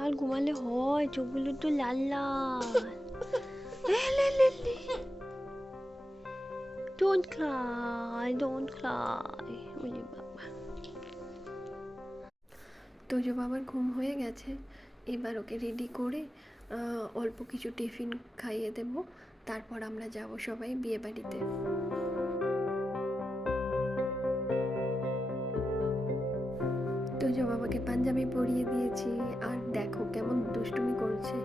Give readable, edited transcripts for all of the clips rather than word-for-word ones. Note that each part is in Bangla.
আর ঘুমালে হয়, চোখগুলো তো লাল লাল। Don't cry, don't cry. ওরে বাবা। তোজো বাবার ঘুম হয়ে গেছে, এবার ওকে রেডি করে অল্প কিছু টিফিন খাইয়ে দেব, তারপর আমরা যাব সবাই বিয়ে বাড়িতে। তোজো বাবাকে পাঞ্জাবি পরিয়ে দিয়েছি, আর দেখো কেমন দুষ্টুমি করছে।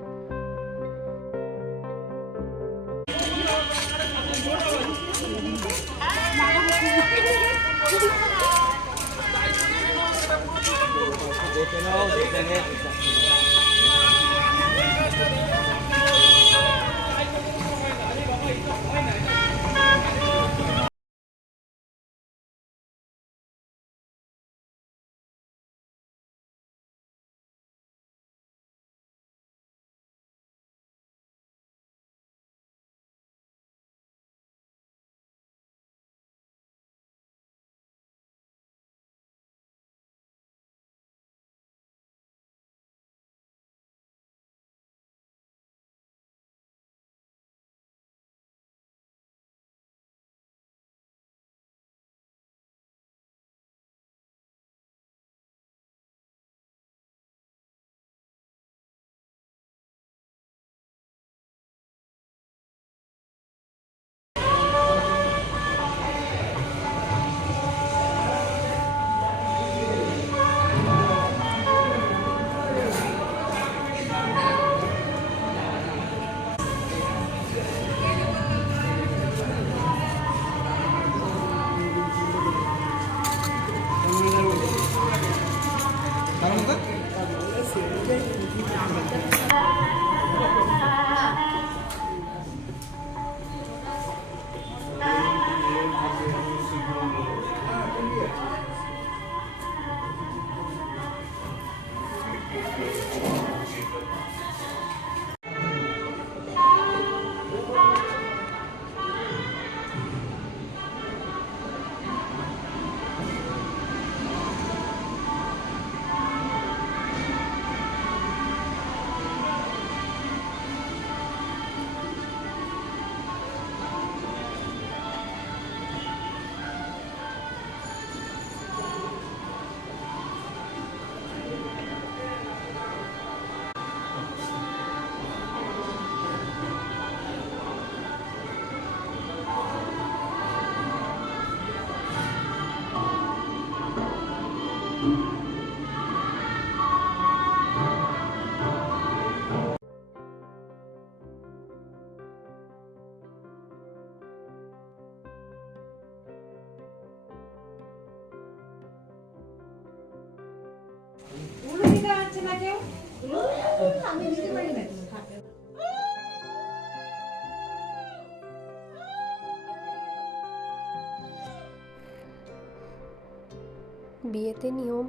বিয়েতে নিয়ম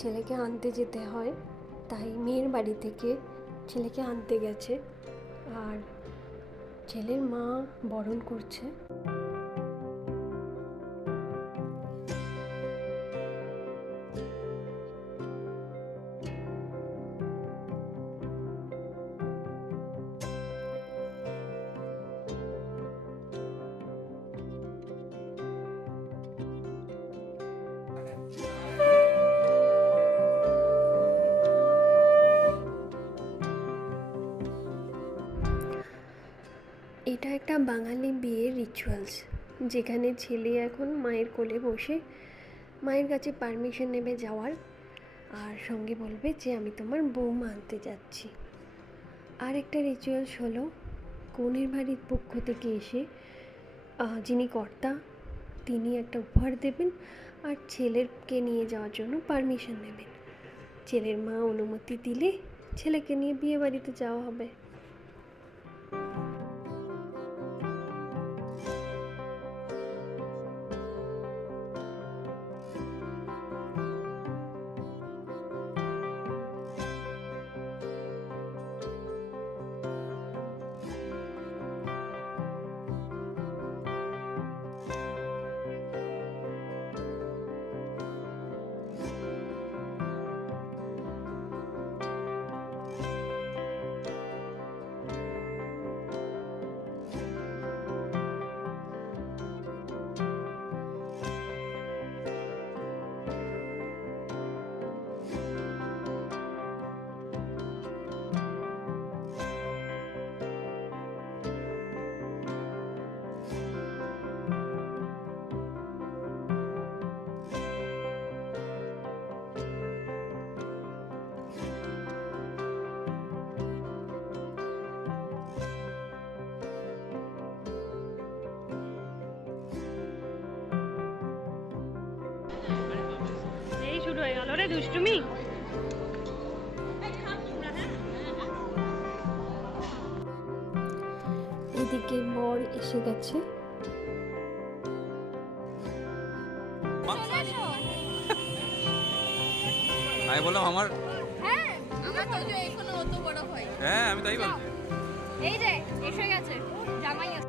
ছেলেকে আনতে যেতে হয়, তাই মেয়ের বাড়ি থেকে ছেলেকে আনতে গেছে, আর ছেলের মা বরণ করছে। এটা একটা বাঙালি বিয়ের রিচুয়ালস, যেখানে ছেলে এখন মায়ের কোলে বসে মায়ের কাছে পারমিশন নেবে যাওয়ার, আর সঙ্গে বলবে যে আমি তোমার বৌমা আনতে যাচ্ছি। আর একটা রিচুয়ালস হলো, কনের বাড়ির পক্ষ থেকে এসে যিনি কর্তা তিনি একটা উপহার দেবেন, আর ছেলেকে নিয়ে যাওয়ার জন্য পারমিশন নেবেন। ছেলের মা অনুমতি দিলে ছেলেকে নিয়ে বিয়ে বাড়িতে যাওয়া হবে। শুরু হয়ে গেল রে দুষ্টুমি। এদিকে বর এসে গেছে। আমি বললাম আমার আমার তো যে এখনো অত বড় হয়। হ্যাঁ আমি তাই বলছি। এই যে এসে গেছে জামাই এসে।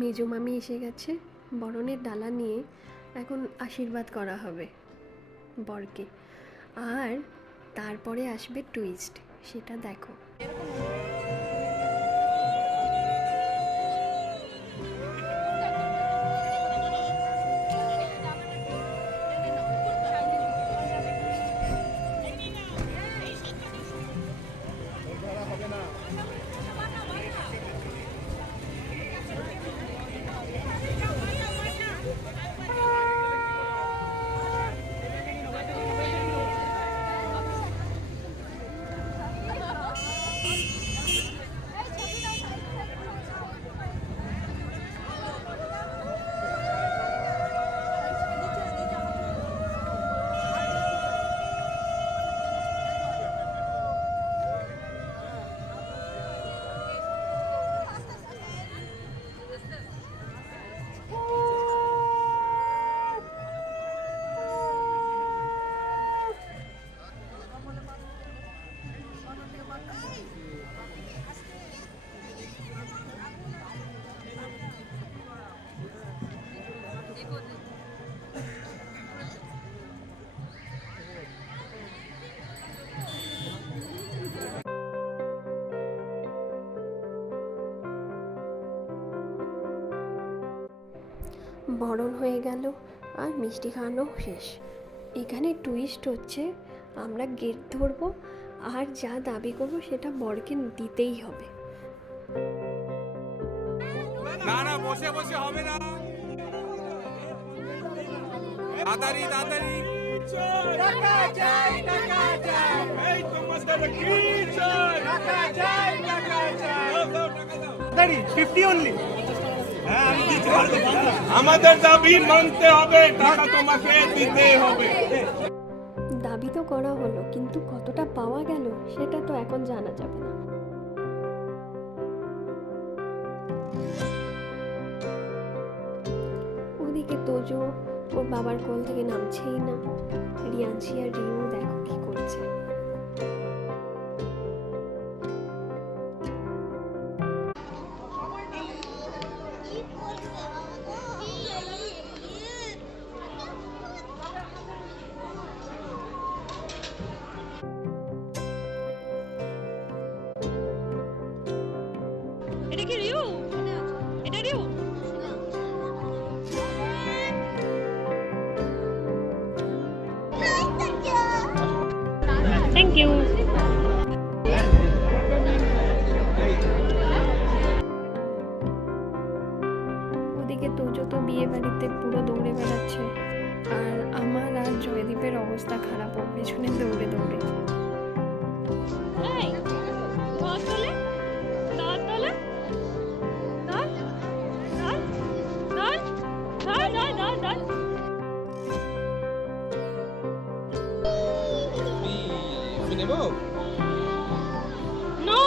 মেজো মামি এসে গেছে বরণের ডালা নিয়ে। এখন আশীর্বাদ করা হবে বরকে, আর তারপরে আসবে টুইস্ট, সেটা দেখো। বরণ হয়ে গেল আর মিষ্টি খাওয়ানো শেষ। এখানে টুইস্ট হচ্ছে, আমরা গেট ধরবো আর যা দাবি করবো সেটা বরকে দিতেই হবে। না না বসে বসে হবে না, তাড়াতাড়ি তাড়াতাড়ি। টাকা চাই টাকা চাই, এই তোমাদের কি চাই? টাকা চাই টাকা চাই, দাঁড়ি 50 অনলি। হ্যাঁ আমি দিতে পারবো, আমাদের দাবি মানতে হবে, টাকা তোমাকে দিতে হবে। দাবি তো করা হলো, কিন্তু কতটা পাওয়া গেল সেটা তো এখন জানা যাবে না। ওদিকে তোজো ওর বাবার কোল থেকে নামছেই না। রিয়াংশি আর রিউ দেখো কি করছে। এটা কি রিউ? এটা রিউ? Thank you. ওদিকে তোজো তো বিয়ে বাড়িতে পুরো দৌড়ে বেড়াচ্ছে, আর আমার আর জয়দীপের অবস্থা খারাপ, ওর পেছনে দৌড়ে দৌড়ে। এই ধর তোলে, ধর তোলে, ধর ধর ধর ধর ধর ধর ধর। নেবো নো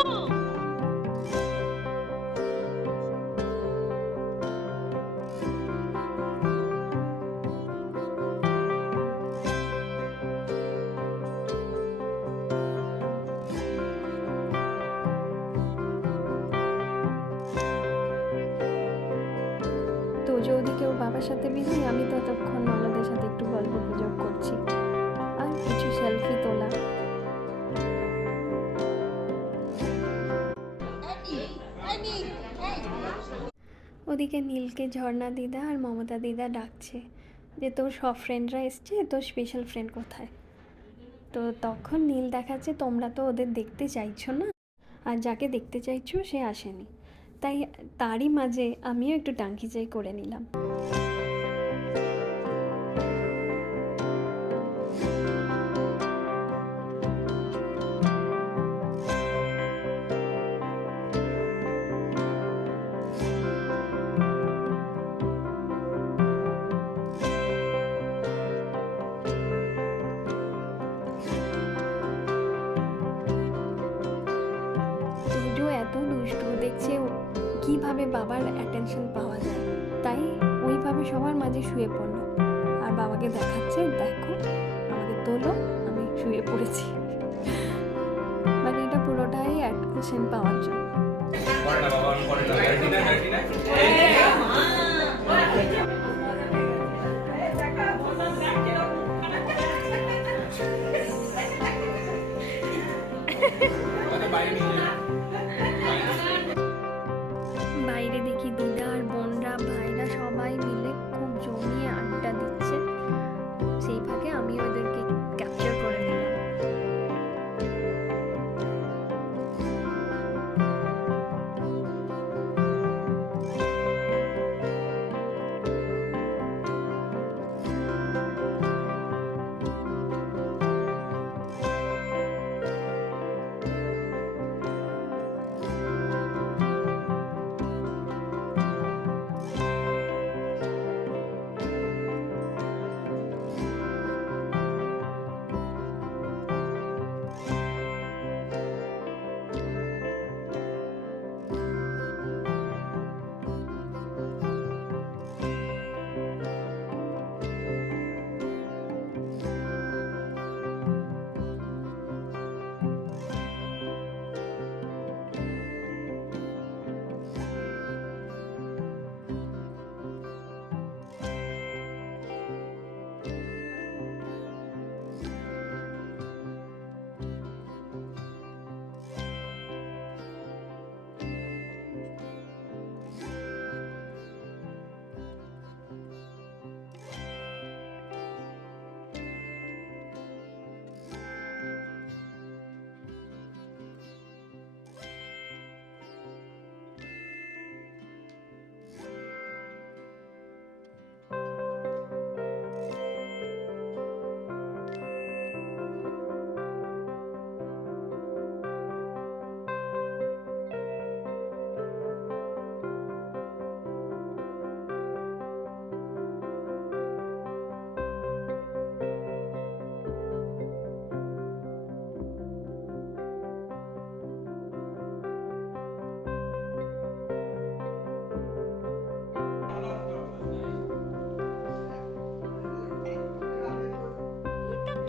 তোজো ওদিকে ওর বাবার সাথে বিজি, আমি ততক্ষণ ননদের সাথে একটু গল্প গুজব করছি আর কিছু সেলফি তোলা। ওদিকে নীলকে ঝর্ণা দিদা আর মমতা দিদা ডাকছে যে তোর সব ফ্রেন্ডরা এসছে, তোর স্পেশাল ফ্রেন্ড কোথায়। তো তখন নীল দেখাচ্ছে তোমরা তো ওদের দেখতে চাইছো না, আর যাকে দেখতে চাইছো সে আসেনি, তাই তারই মাঝে আমিও একটু টাঙ্কি চাই করে নিলাম। তুজো এত দুষ্টু, দেখছে কিভাবে বাবার অ্যাটেনশন পাওয়া যায়, তাই ওইভাবে সবার মাঝে শুয়ে পড়লো আর বাবাকে দেখাচ্ছে দেখো আমাকে তোলো, আমি শুয়ে পড়েছি। মানে এটা পুরোটাই অ্যাটেনশন পাওয়ার জন্য। বাইরে দেখি দিদা আর বোনরা ভাইরা সবাই মিলে খুব জমিয়ে আড্ডা দিচ্ছে, সেই ফাঁকে আমি ওদেরকে ক্যাপচার করে নিলাম।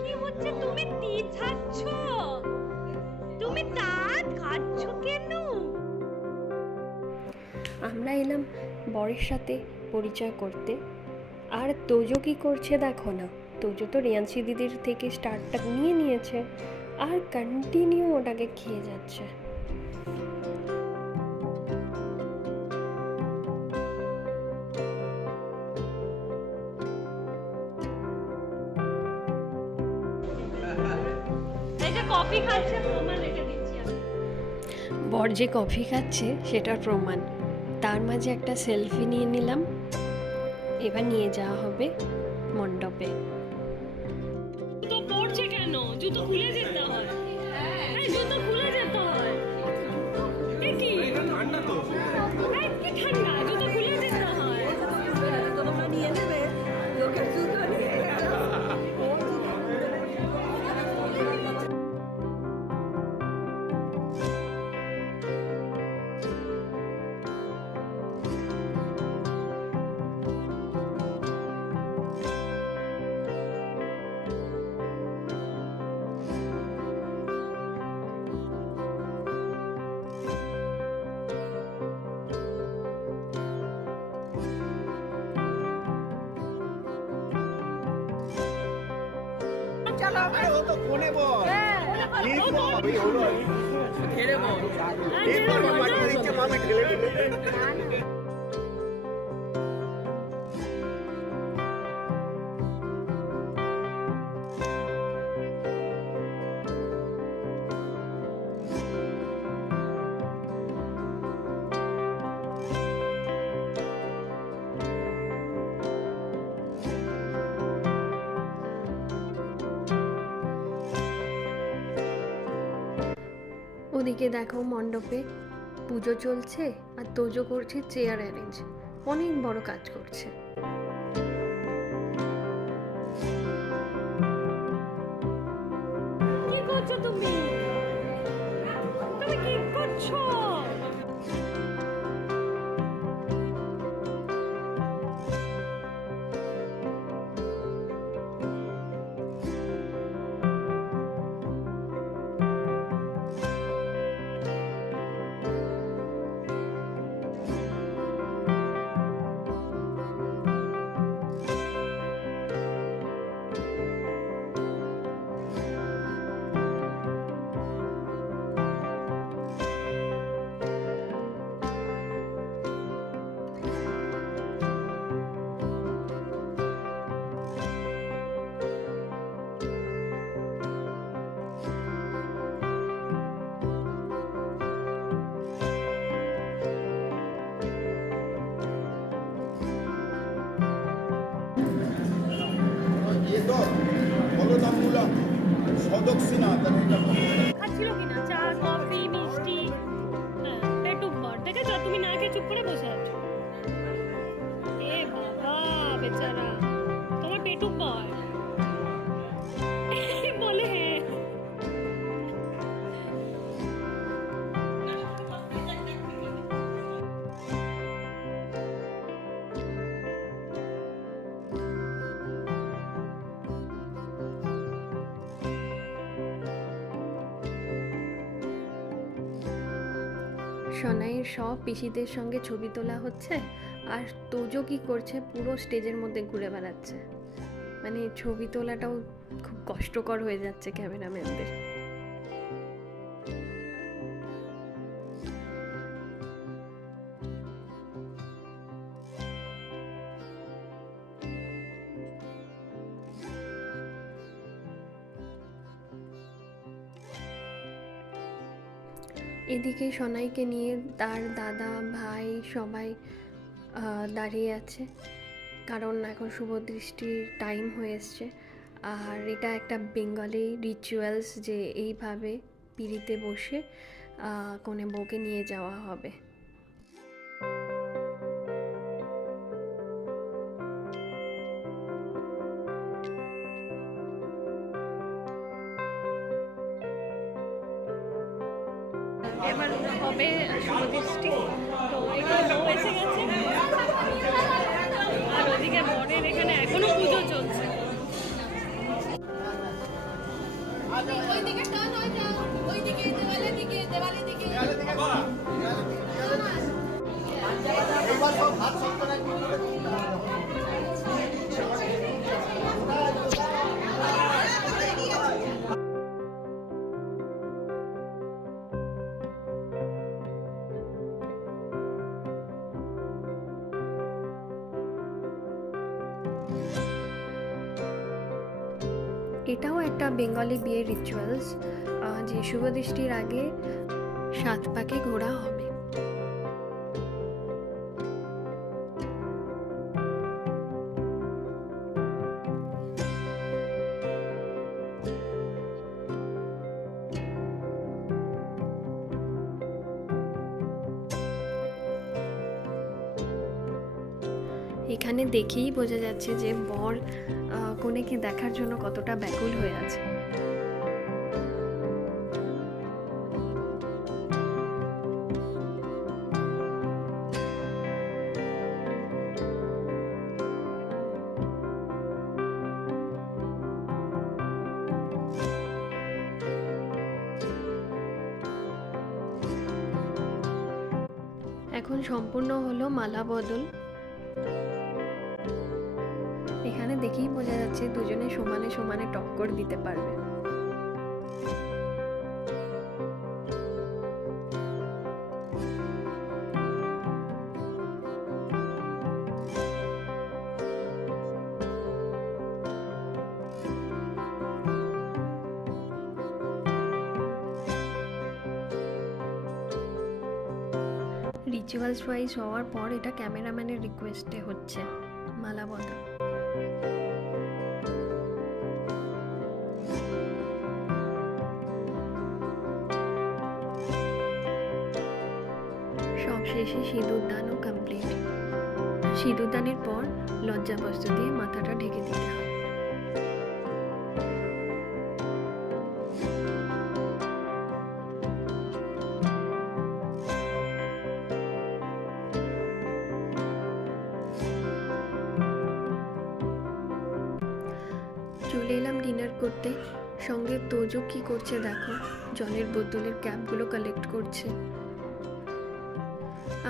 কি হচ্ছে? তুমি তিছাচ্ছ, তুমি দাঁত খাচ্ছ কেন? আমরা এলাম বরের সাথে পরিচয় করতে, আর তোজো কি করছে দেখো না। তোজো তো রিয়ান্সি দিদির থেকে স্টার্টটা নিয়ে নিয়েছে আর কন্টিনিউ ওটাকে খেয়ে যাচ্ছে। এই যে কফি খাচ্ছে প্রমাণ রেখে দিচ্ছি আমি। বর যে কফি খাচ্ছে সেটার প্রমাণ। তার মাঝে একটা সেলফি নিয়ে নিলাম, এবার নিয়ে যাওয়া হবে মণ্ডপে। জুতো পড়ছে কেন? জুতো খুলে যেতে হয়। এই জুতো খুলে যেতে হয়। এ কি? ঠান্ডা তো। এই কি ঠান্ডা? জুতো খুলে যেতে হয়। তোমরা নিয়ে নেবে লোকের জুতো নিয়ে গেল। ও তো ফোনে বল এই হলো ঠেলে বল এই বল মাটি দিচ্ছে মামে ঠেলে ঠেলে। ওদিকে দেখো মণ্ডপে পুজো চলছে আর তোজো করছে চেয়ার অ্যারেঞ্জ, অনেক বড় কাজ করছে। কি করছো তুমি? তুমি কি করছো? তো বলো দামগুলো সদস্য না খাচ্ছিল কিনা চা, কফি, মিষ্টি? হ্যাঁ, পেটুক বর দেখেছো? তুমি না খেয়ে চুপ করে বসে আছো। এ বাবা বেচারা, তোমার পেটুক বর বলে হ্যাঁ। সোনাইয়ের সব পিসিদের সঙ্গে ছবি তোলা হচ্ছে, আর তোজো কি করছে, পুরো স্টেজের মধ্যে ঘুরে বেড়াচ্ছে। মানে ছবি তোলাটাও খুব কষ্টকর হয়ে যাচ্ছে ক্যামেরাম্যানদের। এদিকে সোনাইকে নিয়ে তার দাদা ভাই সবাই দাঁড়িয়ে আছে, কারণ এখন শুভ দৃষ্টির টাইম হয়ে এসছে। আর এটা একটা বেঙ্গলি রিচুয়ালস যে এইভাবে পিঁড়িতে বসে কনে বউকে নিয়ে যাওয়া হবে। এবার হবে শুভদৃষ্টি, তো এখানে বউ এসে গেছে আর ওদিকে বরের এখানে এখনো পুজো চলছে। ওইদিকে টার্ন হয়ে যাও, ওইদিকে দেওয়ালের দিকে, দেওয়ালের দিকে। এটাও একটা বেঙ্গলি বিয়ের রিচুয়ালস, যে শুভ দৃষ্টির আগে 7 পাকে ঘোরা হবে। এখানে দেখেই বোঝা যাচ্ছে যে বর কনেকে দেখার জন্য কতটা ব্যাকুল হয়ে আছে। এখন সম্পূর্ণ হলো মালা বদল। এখানে দেখেই বোঝা যাচ্ছে দুজনে সমানে সমানে টক্কর দিতে পারবে। রিচুয়ালস ওয়াইজ হওয়ার পর এটা ক্যামেরাম্যানের রিকোয়েস্টে হচ্ছে মালা বদল। সবশেষে সিঁদুর দানও কমপ্লিট। সিঁদুর দানের পর লজ্জাবস্ত্র দিয়ে মাথাটা ঢেকে দিতে হয়। চলে এলাম ডিনার করতে। সঙ্গে তোজো কি করছে দেখো, জলের বোতলের ক্যাপগুলো কালেক্ট করছে,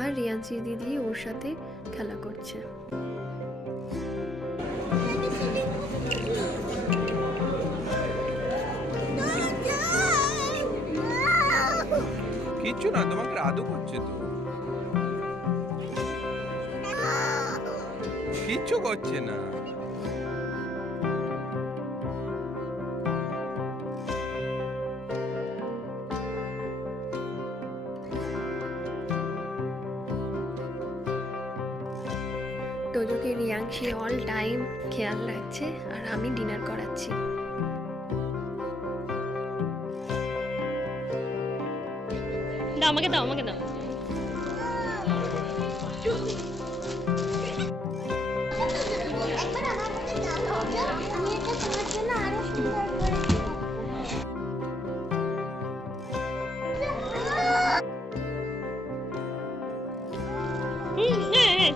আর রিয়ান্সি দিদি ওর সাথে খেলা করছে। কিচ্ছু না, তোমাকে আদু করছে তো, কিচ্ছু করছে না। তোজোকে রিয়াংশি অল টাইম খেয়াল রাখছে, আর আমি ডিনার করাচ্ছি। দাও, আমাকে দাও, আমাকে দাও। একবার আমার কাছে দাও, আমি এটা তোমার জন্য আরো সুন্দর করে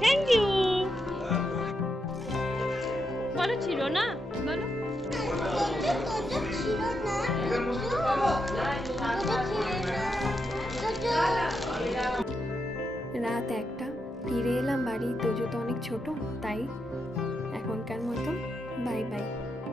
থ্যাংক ইউ। বলো ছিল না, বলো। রাত 1টা, ফিরে এলাম বাড়ি। তোজো তো অনেক ছোট, তাই এখনকার মতো বাই বাই।